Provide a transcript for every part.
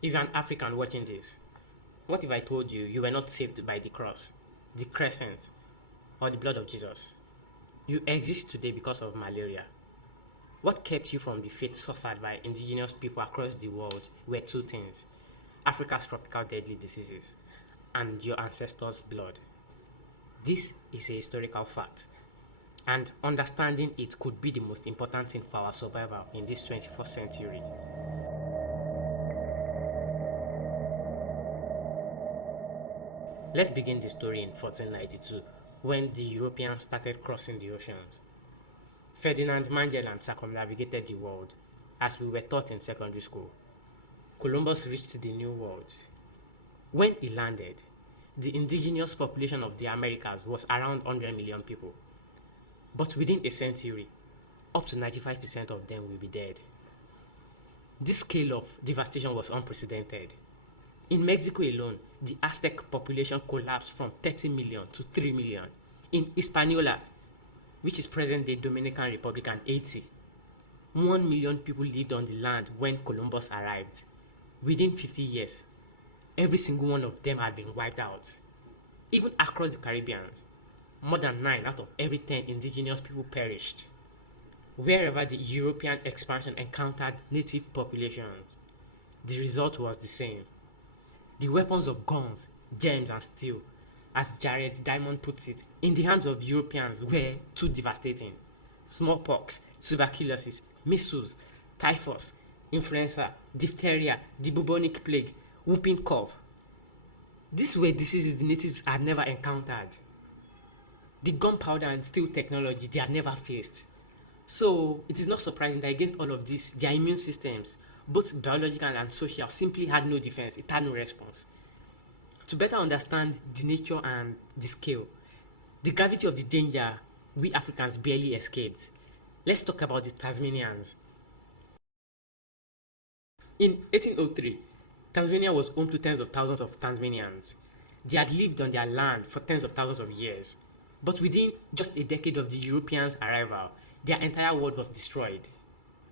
If you're an African watching this, what if I told you you were not saved by the cross, the crescent, or the blood of Jesus? You exist today because of malaria. What kept you from the fate suffered by indigenous people across the world were two things: Africa's tropical deadly diseases and your ancestors' blood. This is a historical fact, and understanding it could be the most important thing for our survival in this 21st century. Let's begin the story in 1492, when the Europeans started crossing the oceans. Ferdinand Magellan circumnavigated the world, as we were taught in secondary school. Columbus reached the New World. When he landed, the indigenous population of the Americas was around 100 million people. But within a century, up to 95% of them will be dead. This scale of devastation was unprecedented. In Mexico alone, the Aztec population collapsed from 30 million to 3 million. In Hispaniola, which is present-day Dominican Republic, and Haiti, 1 million people lived on the land when Columbus arrived. Within 50 years, every single one of them had been wiped out. Even across the Caribbean, more than 9 out of every 10 indigenous people perished. Wherever the European expansion encountered native populations, the result was the same. The weapons of guns, germs, and steel, as Jared Diamond puts it, in the hands of Europeans were too devastating. Smallpox, tuberculosis, measles, typhus, influenza, diphtheria, the bubonic plague, whooping cough. These were diseases the natives had never encountered. The gunpowder and steel technology they had never faced. So it is not surprising that against all of this, their immune systems, both biological and social, simply had no defense. It had no response. To better understand the nature and the scale, the gravity of the danger we Africans barely escaped, let's talk about the Tasmanians. In 1803, Tasmania was home to tens of thousands of Tasmanians. They had lived on their land for tens of thousands of years. But within just a decade of the Europeans' arrival, their entire world was destroyed.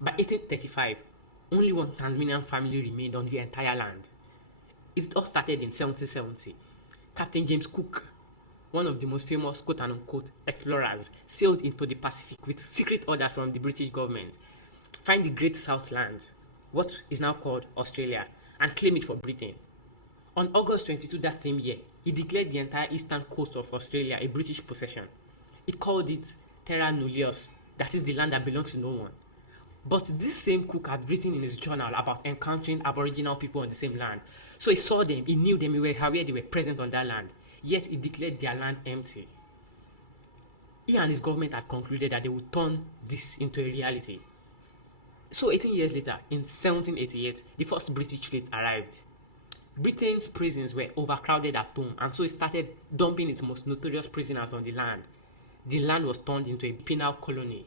By 1835, only one Tasmanian family remained on the entire land. It all started in 1770. Captain James Cook, one of the most famous quote-unquote explorers, sailed into the Pacific with secret orders from the British government, find the Great Southland, what is now called Australia, and claim it for Britain. On August 22 that same year, he declared the entire eastern coast of Australia a British possession. He called it Terra Nullius, that is the land that belongs to no one. But this same Cook had written in his journal about encountering Aboriginal people on the same land. So he saw them, he knew them, he was aware they were present on that land. Yet he declared their land empty. He and his government had concluded that they would turn this into a reality. So 18 years later, in 1788, the first British fleet arrived. Britain's prisons were overcrowded at home, and so it started dumping its most notorious prisoners on the land. The land was turned into a penal colony.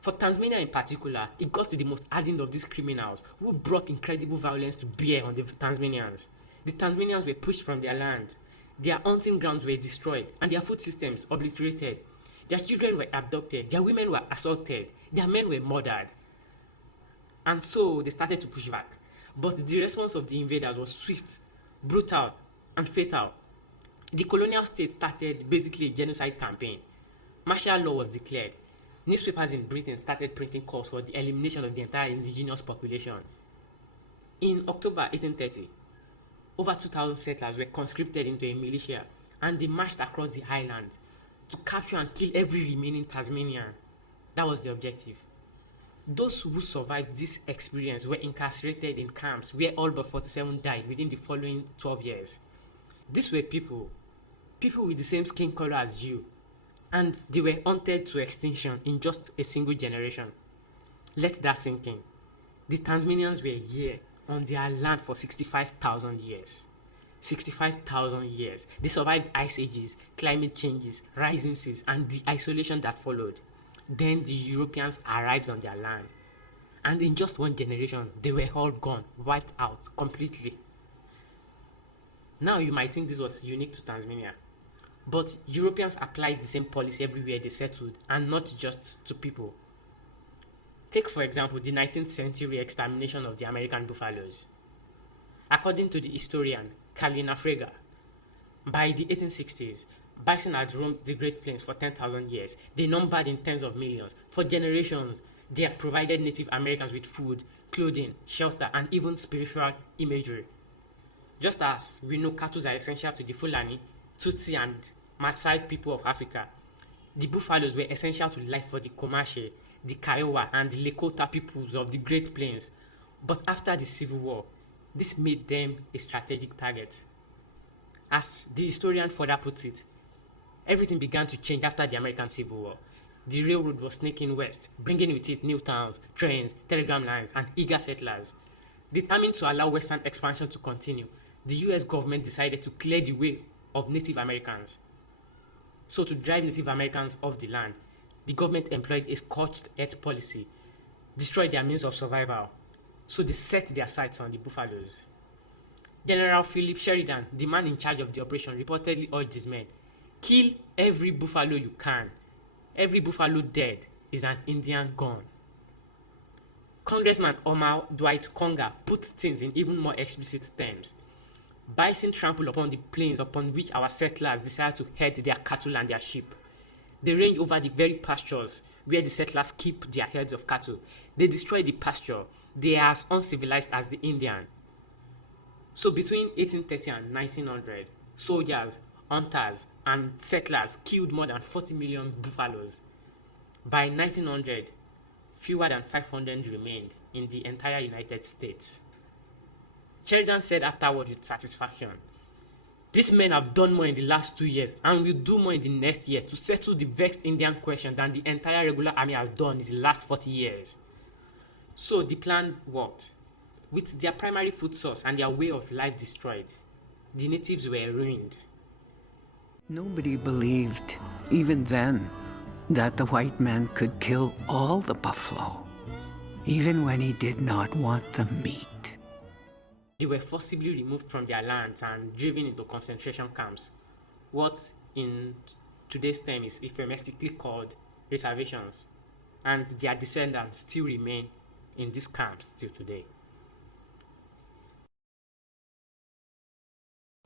For Tasmania in particular, it got to the most hardened of these criminals who brought incredible violence to bear on the Tasmanians. The Tasmanians were pushed from their land. Their hunting grounds were destroyed and their food systems obliterated. Their children were abducted, their women were assaulted, their men were murdered. And so they started to push back. But the response of the invaders was swift, brutal, and fatal. The colonial state started basically a genocide campaign. Martial law was declared. Newspapers in Britain started printing calls for the elimination of the entire indigenous population. In October 1830, over 2,000 settlers were conscripted into a militia, and they marched across the island to capture and kill every remaining Tasmanian. That was the objective. Those who survived this experience were incarcerated in camps where all but 47 died within the following 12 years. These were people with the same skin color as you, and they were hunted to extinction in just a single generation. Let that sink in. The Tasmanians were here on their land for 65,000 years. 65,000 years. They survived ice ages, climate changes, rising seas, and the isolation that followed. Then the Europeans arrived on their land, and in just one generation, they were all gone, wiped out completely. Now you might think this was unique to Tasmania, but Europeans applied the same policy everywhere they settled, and not just to people. Take, for example, the 19th century extermination of the American buffaloes. According to the historian Afrika, by the 1860s, bison had roamed the Great Plains for 10,000 years. They numbered in tens of millions. For generations, they have provided Native Americans with food, clothing, shelter, and even spiritual imagery. Just as we know cattle are essential to the Fulani, Tutsi, and Maasai people of Africa, the buffaloes were essential to life for the Comanche, the Kiowa, and the Lakota peoples of the Great Plains. But after the Civil War, this made them a strategic target. As the historian further puts it, everything began to change after the American Civil War. The railroad was snaking west, bringing with it new towns, trains, telegram lines, and eager settlers. Determined to allow Western expansion to continue, the US government decided to clear the way of Native Americans. So to drive Native Americans off the land, the government employed a scorched earth policy, destroyed their means of survival. So they set their sights on the buffaloes. General Philip Sheridan, the man in charge of the operation, reportedly urged his men, "Kill every buffalo you can. Every buffalo dead is an Indian gone." Congressman Omar Dwight Conger put things in even more explicit terms. Bison trample upon the plains upon which our settlers decide to herd their cattle and their sheep. They range over the very pastures where the settlers keep their herds of cattle. They destroy the pasture. They are as uncivilized as the Indian. So between 1830 and 1900, soldiers, hunters, and settlers killed more than 40 million buffaloes. By 1900, fewer than 500 remained in the entire United States. Sheridan said afterward with satisfaction, "These men have done more in the last 2 years and will do more in the next year to settle the vexed Indian question than the entire regular army has done in the last 40 years. So the plan worked. With their primary food source and their way of life destroyed, the natives were ruined. Nobody believed, even then, that the white man could kill all the buffalo, even when he did not want the meat. They were forcibly removed from their lands and driven into concentration camps, what in today's term is euphemistically called reservations, and their descendants still remain in these camps till today.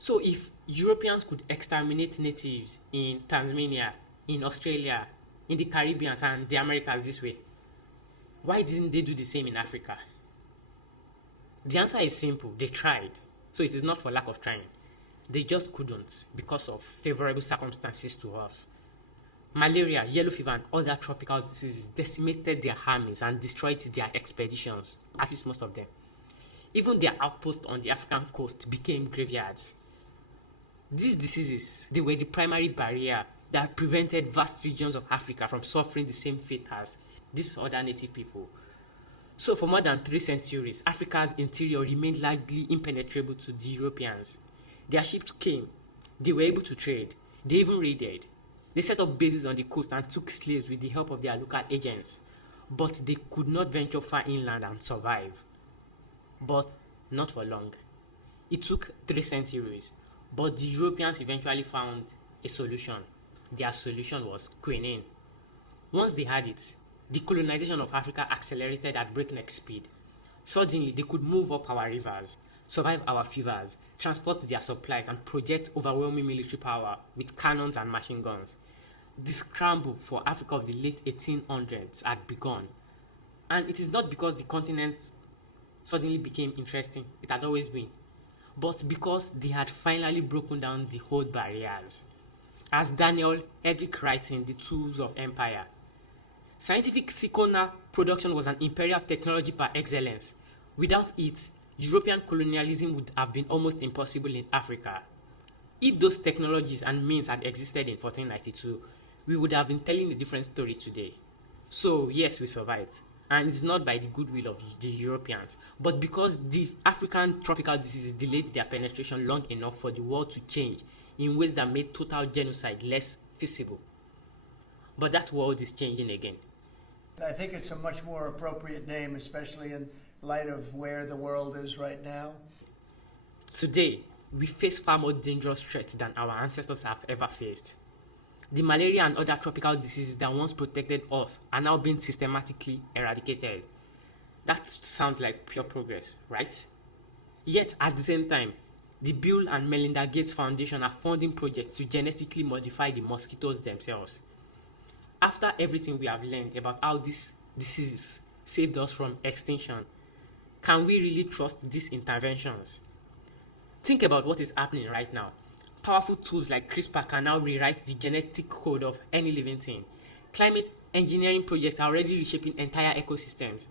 So if Europeans could exterminate natives in Tasmania, in Australia, in the Caribbean and the Americas this way, why didn't they do the same in Africa? The answer is simple. They tried. So it is not for lack of trying. They just couldn't because of favorable circumstances to us. Malaria, yellow fever, and other tropical diseases decimated their armies and destroyed their expeditions, at least most of them. Even their outposts on the African coast became graveyards. These diseases, they were the primary barrier that prevented vast regions of Africa from suffering the same fate as these other native people. So for more than 3 centuries, Africa's interior remained largely impenetrable to the Europeans. Their ships came, they were able to trade, they even raided. They set up bases on the coast and took slaves with the help of their local agents, but they could not venture far inland and survive. But not for long. It took 3 centuries, but the Europeans eventually found a solution. Their solution was quinine. Once they had it, the colonization of Africa accelerated at breakneck speed. Suddenly, they could move up our rivers, survive our fevers, transport their supplies, and project overwhelming military power with cannons and machine guns. The scramble for Africa of the late 1800s had begun. And it is not because the continent suddenly became interesting, it had always been, but because they had finally broken down the old barriers. As Daniel Edric writes in The Tools of Empire, scientific sequoia production was an imperial technology par excellence. Without it, European colonialism would have been almost impossible in Africa. If those technologies and means had existed in 1492, we would have been telling a different story today. So yes, we survived. And it's not by the goodwill of the Europeans, but because the African tropical diseases delayed their penetration long enough for the world to change in ways that made total genocide less feasible. But that world is changing again. I think it's a much more appropriate name, especially in light of where the world is right now. Today, we face far more dangerous threats than our ancestors have ever faced. The malaria and other tropical diseases that once protected us are now being systematically eradicated. That sounds like pure progress, right? Yet, at the same time, the Bill and Melinda Gates Foundation are funding projects to genetically modify the mosquitoes themselves. After everything we have learned about how these diseases saved us from extinction, can we really trust these interventions? Think about what is happening right now. Powerful tools like CRISPR can now rewrite the genetic code of any living thing. Climate engineering projects are already reshaping entire ecosystems.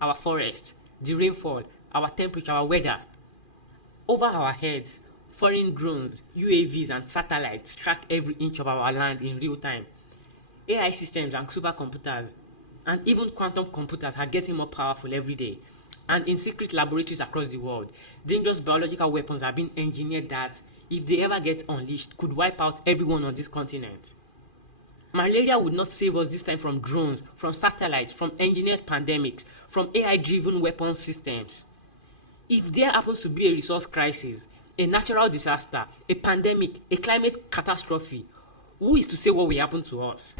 Our forests, the rainfall, our temperature, our weather. Over our heads, foreign drones, UAVs and satellites track every inch of our land in real time. AI systems and supercomputers and even quantum computers are getting more powerful every day. And in secret laboratories across the world, dangerous biological weapons are being engineered that, if they ever get unleashed, could wipe out everyone on this continent. Malaria would not save us this time from drones, from satellites, from engineered pandemics, from AI-driven weapons systems. If there happens to be a resource crisis, a natural disaster, a pandemic, a climate catastrophe, who is to say what will happen to us?